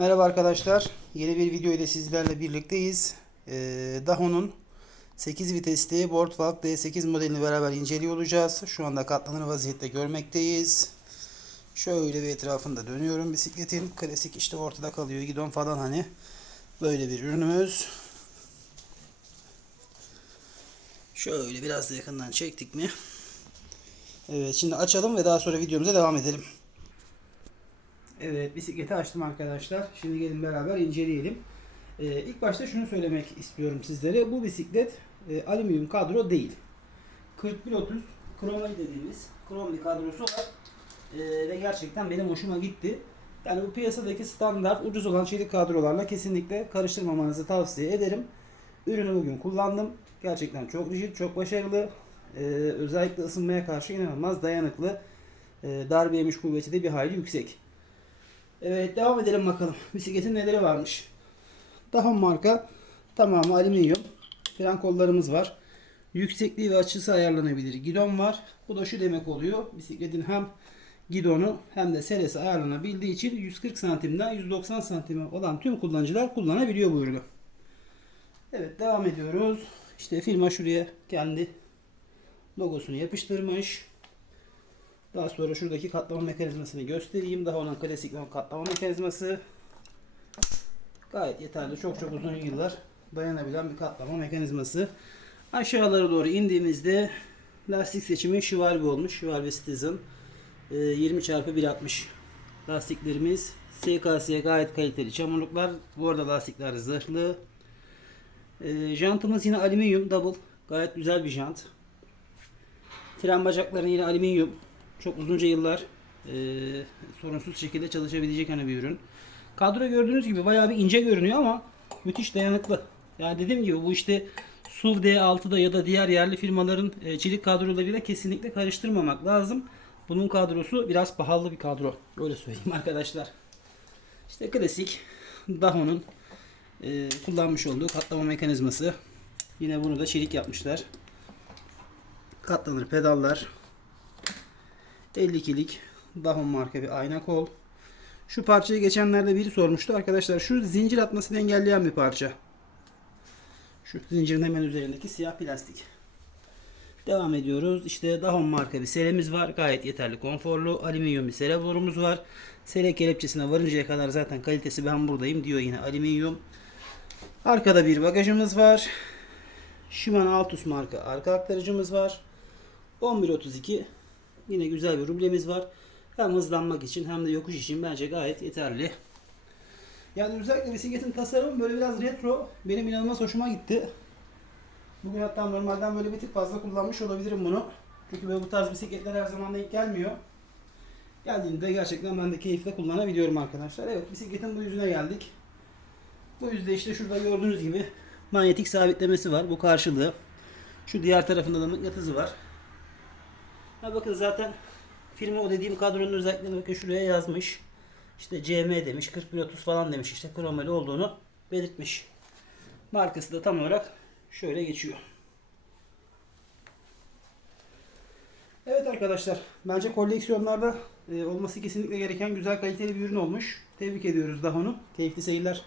Merhaba arkadaşlar. Yeni bir video ile sizlerle birlikteyiz. Ee, Daho'nun 8 vitesli Boardwalk D8 modelini beraber inceliyor olacağız. Şu anda katlanır vaziyette görmekteyiz. Şöyle bir etrafında dönüyorum bisikletin. Klasik işte ortada kalıyor gidon falan hani. Böyle bir ürünümüz. Şöyle biraz da yakından çektik mi? Evet şimdi açalım ve daha sonra videomuza devam edelim. Evet bisikleti açtım arkadaşlar. Şimdi gelin beraber inceleyelim. Ee, ilk başta şunu söylemek istiyorum sizlere. Bu bisiklet e, alüminyum kadro değil. 4130 kromalı dediğimiz krom bir kadrosu var. Ee, ve gerçekten benim hoşuma gitti. Yani bu piyasadaki standart ucuz olan çelik kadrolarla kesinlikle karıştırmamanızı tavsiye ederim. Ürünü bugün kullandım. Gerçekten çok rigid, çok başarılı. Ee, özellikle ısınmaya karşı inanılmaz dayanıklı. Ee, darbe yemiş kuvveti de bir hayli yüksek. Evet devam edelim bakalım. Bisikletin neleri varmış. Daha marka tamamı alüminyum. Fren kollarımız var. Yüksekliği ve açısı ayarlanabilir. Gidon var. Bu da şu demek oluyor. Bisikletin hem gidonu hem de seresi ayarlanabildiği için 140 santimden 190 santime olan tüm kullanıcılar kullanabiliyor bu ürünü. Evet devam ediyoruz. İşte firma şuraya kendi logosunu yapıştırmış. Daha sonra şuradaki katlama mekanizmasını göstereyim. Daha onun klasik ön katlama mekanizması. Gayet yeterli. Çok çok uzun yıllar dayanabilen bir katlama mekanizması. Aşağılara doğru indiğimizde lastik seçimi Schwalbe olmuş. Schwalbe Citizen. Ee, 20 x 1.60 lastiklerimiz. SKS'ye gayet kaliteli çamurluklar. Bu arada lastikler zırhlı. Ee, jantımız yine alüminyum double. Gayet güzel bir jant. Fren bacakları yine alüminyum. Çok uzunca yıllar e, sorunsuz şekilde çalışabilecek hani bir ürün. Kadro gördüğünüz gibi bayağı bir ince görünüyor ama müthiş dayanıklı. Yani dediğim gibi bu işte SUV D6'da ya da diğer yerli firmaların e, çelik kadrolarıyla kesinlikle karıştırmamak lazım. Bunun kadrosu biraz pahalı bir kadro. Öyle söyleyeyim arkadaşlar. İşte klasik Daho'nun e, kullanmış olduğu katlama mekanizması. Yine bunu da çelik yapmışlar. Katlanır pedallar. 52'lik Dahon marka bir ayna kol. Şu parçayı geçenlerde biri sormuştu. Arkadaşlar şu zincir atmasını engelleyen bir parça. Şu zincirin hemen üzerindeki siyah plastik. Devam ediyoruz. İşte Dahon marka bir selemiz var. Gayet yeterli, konforlu. Alüminyum bir sele borumuz var. Sele kelepçesine varıncaya kadar zaten kalitesi ben buradayım diyor yine alüminyum. Arkada bir bagajımız var. Shimano Altus marka arka aktarıcımız var. 1132 Yine güzel bir rublemiz var. Hem hızlanmak için hem de yokuş için bence gayet yeterli. Yani özellikle bisikletin tasarımı böyle biraz retro. Benim inanılmaz hoşuma gitti. Bugün hatta normalden böyle bir tık fazla kullanmış olabilirim bunu. Çünkü böyle bu tarz bisikletler her zaman denk gelmiyor. Geldiğinde gerçekten ben de keyifle kullanabiliyorum arkadaşlar. Evet bisikletin bu yüzüne geldik. Bu yüzde işte şurada gördüğünüz gibi manyetik sabitlemesi var. Bu karşılığı. Şu diğer tarafında da mıknatısı var. Ha bakın zaten firma o dediğim kadronun özelliklerini bakın şuraya yazmış. İşte CM demiş, 4130 falan demiş işte kromeli olduğunu belirtmiş. Markası da tam olarak şöyle geçiyor. Evet arkadaşlar, bence koleksiyonlarda e, olması kesinlikle gereken güzel kaliteli bir ürün olmuş. Tebrik ediyoruz daha onu. Keyifli seyirler.